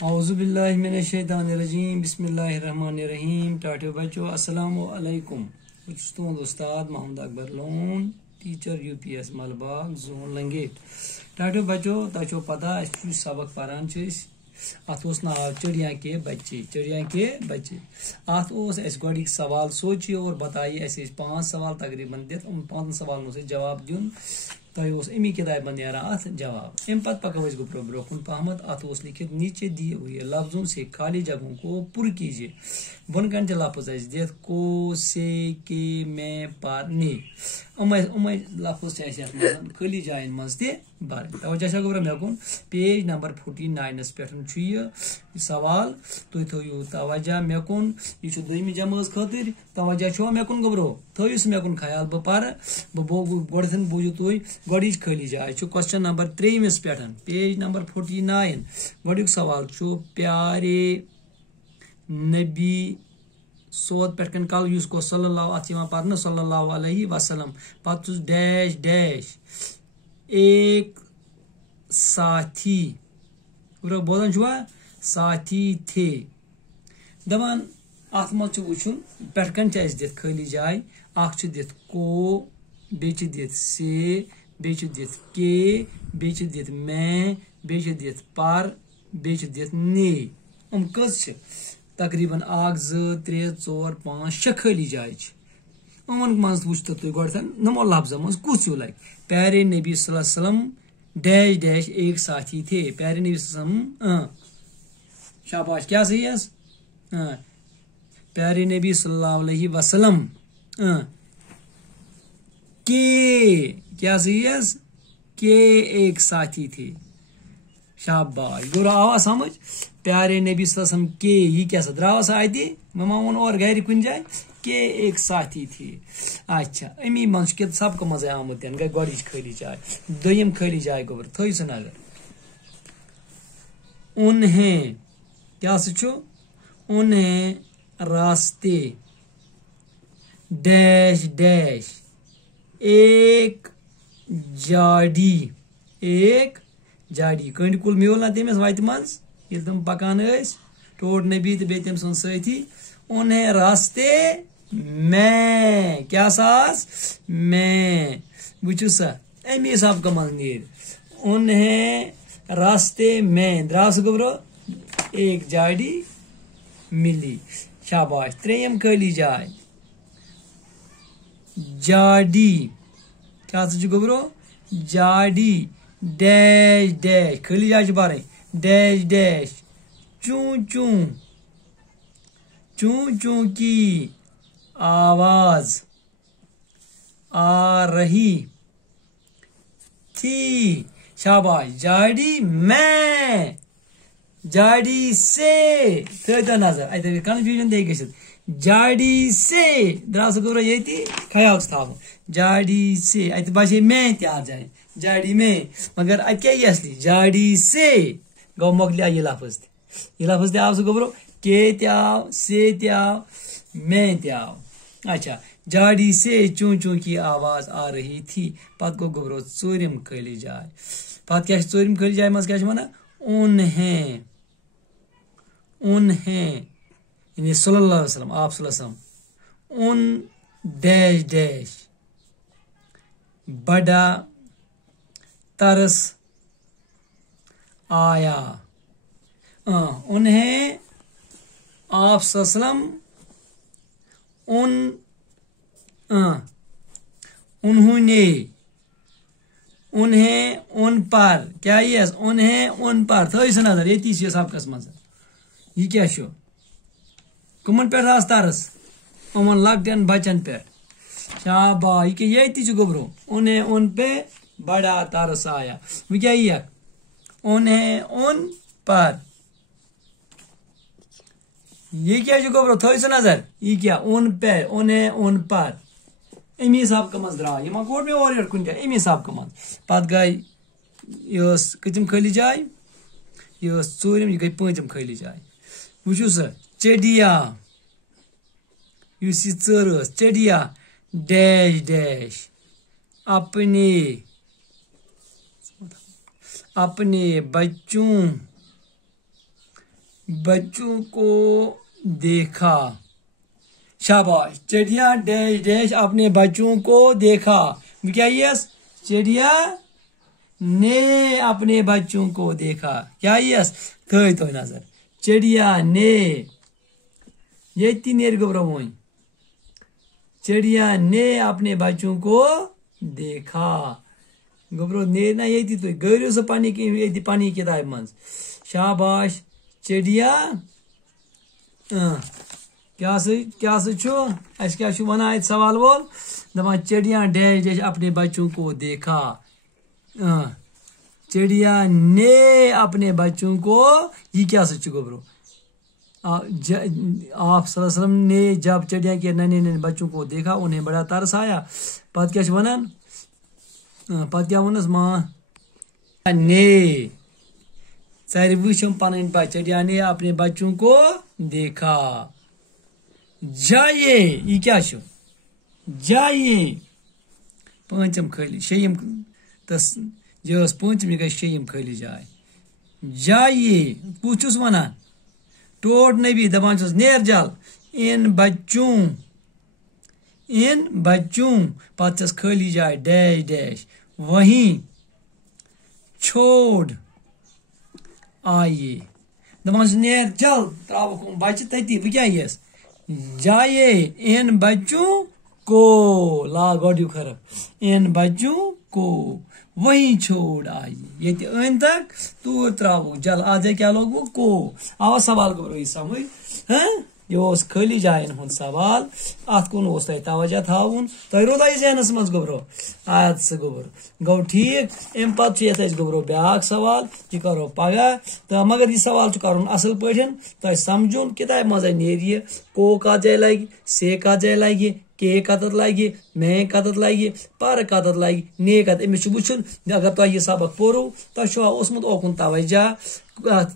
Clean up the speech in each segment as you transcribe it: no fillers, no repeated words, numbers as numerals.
اعوذ باللہ من الشیطان الرجیم بسم اللہ الرحمن الرحیم ٹاٹو بچو السلام علیکم بہت تہد استاد Mohammad Akbar Lone teacher U P S Malbagh zone Langate ٹاٹو بچو تہ پتہ اس سبق پران ات ناو چڑیا کے بچے ات گۄڈٕنیُک سوال سوچیے اور بتائیے ایسے 5 سوال تقریباً دِتھ 5 سوالن جواب دیُن تہ امی کتابہ منٛز نیران ات جواب ام پتہ پکو گوٚبرو برونٛہہ کُن پہمت ات لکھت نیچے دیے ہوئے لفظوں سے خالی جگہوں کو پر کیجیے بن کن لفظ دِتھ کو سے کے میں پر نے ام لفظ خالی جائن مز تہ بر توجہ گوبرا مے کن پیج نمبر 49 پہ یہ سوال تھی تھو توجہ مے کن یہ دویمہ جماعت خاطر توجہ مے کن گوبرو تھو سہ مے کن خیال بہ پر گۄڈتھن بوٗزِو تُہۍ گۄڈٕنِچ خٲلی جاے کوسچن نمبر 3 پہ پیج نمبر 49 گۄڈٕنیُک سوال پیارے نبی سود پہ کل اس کو صلی اللہ ات پہ صلی اللہ علیہ وسلم پتہ ڈیش ڈیش ایک ساتھی بوزان چھوا ساتھی تھے دپان ات مز وچن پہ کن دِتھ خالی جائے اخ دِتھ کو بیٚیہِ چھِ دِتھ سے بیٚیہِ چھِ دِتھ کے بیٚیہِ چھِ دِتھ میں بیٚیہِ چھِ دِتھ پر بیٚیہِ چھِ دِتھ نے یِم کٔژ چھِ تقریباً 1 2 3 4 5 6 خالی جائے یِمن منٛز وٕچھتو تُہۍ گۄڈٕتھن یِمو لفظو منٛز کُس ہیوٗ لگہِ پیارے نبی صلی اللہ علیہ وسلم ڈیش ڈیش ایک ساتھی تھے پیارے نبی صلی اللہ علیہ وسلم شاباش کیا صحیح ہے پیارے نبی صلی اللہ علیہ وسلم کے کیا صحیح ہے کہ ایک ساتھی تھے شاباش گورا آوا سمجھ پیارے نبی صلی اللہ علیہ وسلم کے یہ کیا سا دراو سا آتی مما ون اور گھر کن جائے کہ ایک ساتھی تھے اچھا امی منچ کے سب کو مزہ آمد گئی گوڑی خالی جائے دویم خالی جائے گوبر تھوئی سن اگر انہیں کیا سچو انہیں راستے ڈیش ڈیش ایک جاڑی کنڈ کل میول نا تمس وتہ مز یل تم پکان ٹوٹ نبی تو بیٚیہِ تٔمۍ سُنٛد سٲتھی انہیں راستے میں کیا ساس میں وچھو سا امی حساب کا مز نیر انہیں راستے میں دراو سا گوبرو ایک جاڑی ملی شاباش تریم خالی جائے جاڑی کیا گوبرو جاڑی ڈیش ڈیش خالی جائے بار ڈیش ڈیش چون چون چون چون کی آواز آ رہی تھی شاباش جاڑی میں جاڑی سے تھو نظر اتنے کنفیوژن دے گھت جاڑی سے دراو سا گوبرو یہ خیال تھو جاڑی سے ات باسے میں تہ آ جائے جاڑی میں مگر ات کیا یہ اصلی جاڑی سے گو مکلیا یہ لفظ تہ آو سا گوبرو کے تہ آو سے تہ آو میں تہ آو اچھا جاڑی سے چون چون کی آواز آ رہی تھی پتہ گو گوبرو ژوٗرِم خالی جائے پتہ کیا ژوٗرِم خالی جائے مز کیا ونان انہیں یعنی صلی اللہ علیہ وسلم آپ صلی اللہ علیہ وسلم ان ڈیش ڈیش بڑا ترس آیا انہیں آپ صلی اللہ علیہ وسلم انہوں نے انہیں ان پر کیا یہ انہیں ان پر تھوئی سا نظر یہ سب کس مز یہ کیا شو کمن پہ آس ترس یمن لکٹن بچن پہ شاباش یہ کہ یہ گوبرو انہیں ان پہ بڑا ترس آیا وہ کیا یہ انہیں ان پر یہ کیا گوبرو تھوئی سا نظر یہ کیا ان پہ انہیں ان پر امی حساب کا مز درا یہ ما کوٹ میں اور کن جائے امی حساب کا مز پت گئی یہ کتم خالی جائے یہ ژوٗرِم یہ گئی 5م خالی جائے وچھو سا چڑیا اس ژر چڑیا ڈیش ڈیش اپنے بچوں بچوں کو دیکھا. شاباش. چڑیا ڈیش ڈیش اپنے بچوں کو دیکھا. کیا یس چڑیا نے اپنے بچوں کو دیکھا. کیا یس تھوئی تو نظر چڑیا نے یہ نیر گبرو وہیں چڑیا نے اپنے بچوں کو دیکھا. گبرو نیر نا یہ تھی گریو سا پانی کتاب من. شاباش. چڑیا کیا اس کیا ونان ات سوال وول دپان چڑیا ڈیش ڈیش اپنے بچوں کو دیکھا. چڑیا نے اپنے بچوں کو یہ کیا گبرو آپ صلی اللہ علیہ وسلم نے جب چڑیا کے ننے ننے بچوں کو دیکھا انہیں بڑا ترس آیا. پت کیا ونان پت کیا ونس ماں نے ثر وچھم پن بچ. چڑیا نے اپنے بچوں کو دیکھا. جائیے یہ کیا جائیے پانچم خالی شیم تس یہ پانچم یہ گئی شیم خالی جائے. جائیے کچھ ونان ٹوٹ نبی دپان چھس نیر جل ان بچوں پتہ چھس خالی جائے ڈیش ڈیش وہیں چھوڑ آئیے. دپان چھس نیر جل تراوک بچہ تتی بہ کیا یس جائیے ان بچوں کو لا گوڈیو خراب ان بچوں کو وہیں چھوڑ آئیے. یہ این تک تور تراو جل آج کیا لوگ کو آوا سوال گبرو یہ سمجھ. یہ خالی جائن ہند سوال ات کن تہ توجہ تھاون تہ رودا یہ ذہنس مز گبرو. سا گوبر گو ٹھیک. ام پتہ یہ گبرو بیاکھ سوال یہ کرو پگہ تو مگر یہ سوال کرن اصل پہ تہ سمجھن کتاب مز نیر یہ کو کت جائے لگہ سے کت جائے لگہ کے کتت لگہ میں کتت لگہ پر کتت لگہ نے کت امس وچن. اگر تہ یہ سبق پورو تہ اوسمت اوکن توجہ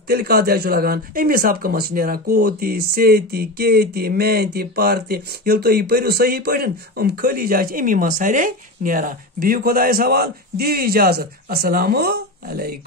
تیل کت جائے لگان امی سبق مز نیران کو تی سے تی کے تی میں تی پر تی یل تھی یہ پریو صحیح پہ خالی جائے امی مز سارے نیران. بہو خدایس حوال دیو اجازت. السلام علیکم.